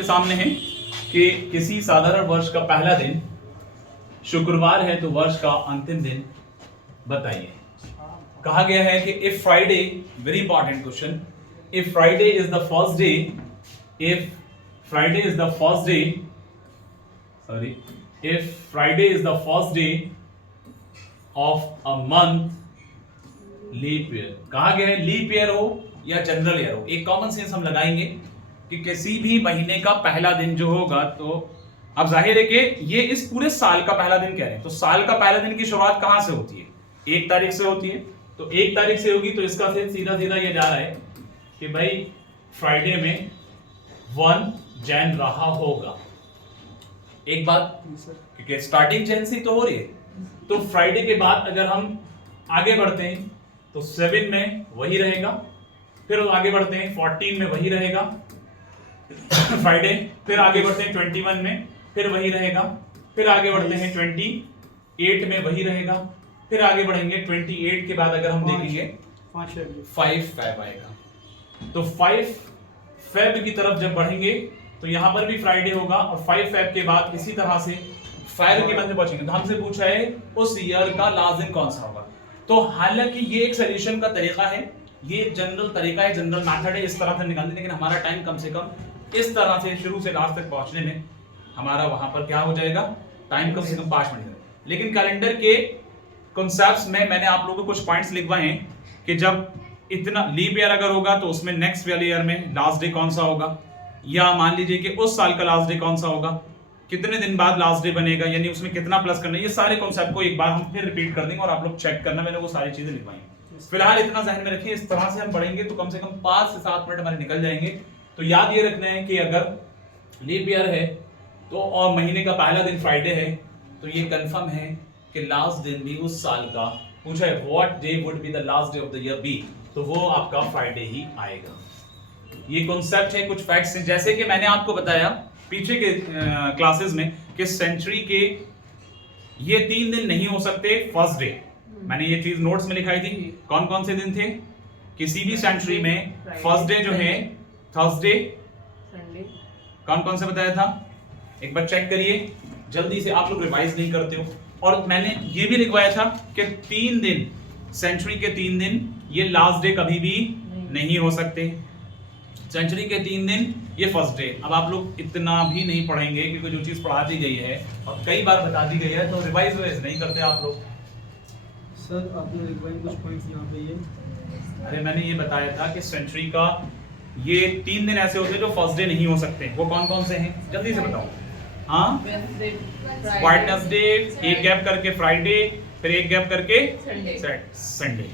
आपके सामने है कि किसी साधारण वर्ष का पहला दिन शुक्रवार है तो वर्ष का अंतिम दिन बताइए। कहा गया है कि if Friday, very important question, if Friday is the first day, if Friday is the first day, sorry, if Friday is the first day of a month, leap year. कहा गया है लीप ईयर हो या general year हो, एक common sense हम लगाएंगे कि किसी भी महीने का पहला दिन जो होगा, तो अब जाहिर है कि ये इस पूरे साल का पहला दिन कह रहे हैं, तो साल का पहला दिन की शुरुआत कहां से होती है? 1 तारीख से होती है। तो 1 तारीख से होगी तो इसका फिर सीधा सीधा ये जा रहा है कि भाई फ्राइडे में 1 जैन रहा होगा। एक बात, क्योंकि स्टार्टिंग जैन से तो हो रही है, तो फ्राइडे के बाद अगर हम आगे बढ़ते हैं तो 7 में वही रहेगा, फिर आगे बढ़ते हैं 14 में वही रहेगा फ्राइडे, फिर आगे बढ़ते हैं 21 में फिर वही रहेगा, फिर आगे बढ़ते हैं 28 में वही रहेगा, फिर आगे बढ़ेंगे 28 के बाद अगर हम देखेंगे 5 फेब आएगा। तो 5 फेब की तरफ जब बढ़ेंगे तो यहां पर भी फ्राइडे होगा, और 5 फेब के बाद इसी तरह से फायर के बंदे पहुंचेंगे। तो हमसे पूछा है उस ईयर का लास्ट दिन कौन सा होगा। तो हालांकि ये एक सॉल्यूशन का तरीका है, ये जनरल तरीका है, जनरल मेथड है इस तरह से निकालने, लेकिन हमारा टाइम कम से कम इस तरह से शुरू से लास्ट तक पहुंचने में हमारा वहां पर क्या हो जाएगा, टाइम कम से कम 5 मिनट। लेकिन कैलेंडर के कॉन्सेप्ट्स में मैंने आप लोगों को कुछ पॉइंट्स लिखवाए हैं कि जब इतना लीप ईयर अगर होगा तो उसमें नेक्स्ट वाले ईयर में लास्ट डे कौन सा होगा, या मान लीजिए कि उस साल का लास्ट डे कौन सा होगा, कितने दिन बाद लास्ट डे बनेगा, यानी उसमें कितना प्लस करना है, ये सारे कॉन्सेप्ट को एक बार हम फिर रिपीट कर देंगे और आप लोग चेक करना, मैंने वो सारी चीजें लिखवाई। फिलहाल इतना ज़हन में रखिए, इस तरह से हम बढ़ेंगे तो कम से कम 5 से 7 मिनट हमारे निकल जाएंगे। तो याद ये रखना है कि अगर लीप ईयर है तो और महीने का पहला दिन फ्राइडे है तो ये कंफर्म है कि लास्ट दिन भी उस साल का पूछा है what day would be the last day of the year be, तो वो आपका फ्राइडे ही आएगा। ये कॉन्सेप्ट है, कुछ फैक्ट्स हैं, जैसे कि मैंने आपको बताया पीछे के क्लासेस में कि सेंचुरी के ये 3 दिन नहीं हो सकते फर्स्ट डे, मैंने ये चीज नोट्स में लिखाई थी। कौन कौन से दिन थे किसी भी सेंचुरी में? फर्स्ट डे जो है थर्सडे, संडे, कौन कौन से बताया था, एक बार चेक करिए जल्दी से, आप लोग रिवाइज नहीं करते हो। और मैंने ये भी लिखवाया था कि 3 दिन, सेंचुरी के 3 दिन, ये लास्ट डे कभी भी नहीं हो सकते। सेंचुरी के 3 दिन ये फर्स्ट डे। अब आप लोग इतना भी नहीं पढ़ेंगे क्योंकि जो चीज पढ़ा दी गई है और कई बार बता दी गई है, तो रिवाइज नहीं करते आप लोग। सर आपने लिखवाए कुछ पॉइंट्स यहाँ पे ये, अरे मैंने ये बताया था कि सेंचुरी का ये 3 दिन ऐसे होते हैं जो फर्स्ट डे नहीं हो सकते। वो कौन कौन से हैं जल्दी से बताओ। हाँ, वेडनेसडे, एक गैप करके फ्राइडे, फिर एक गैप करके संडे,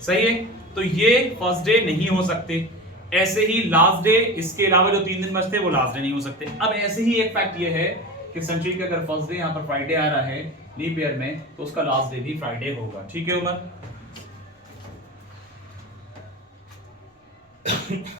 सही है। तो ये फर्स्ट डे नहीं हो सकते। ऐसे ही लास्ट डे, इसके अलावा जो 3 दिन बचते हैं वो लास्ट डे नहीं हो सकते। अब ऐसे ही एक फैक्ट ये है कि सेंचुरी का अगर फर्स्ट डे यहाँ पर फ्राइडे आ रहा है लीप ईयर में, तो उसका लास्ट डे भी फ्राइडे होगा। ठीक है उमर?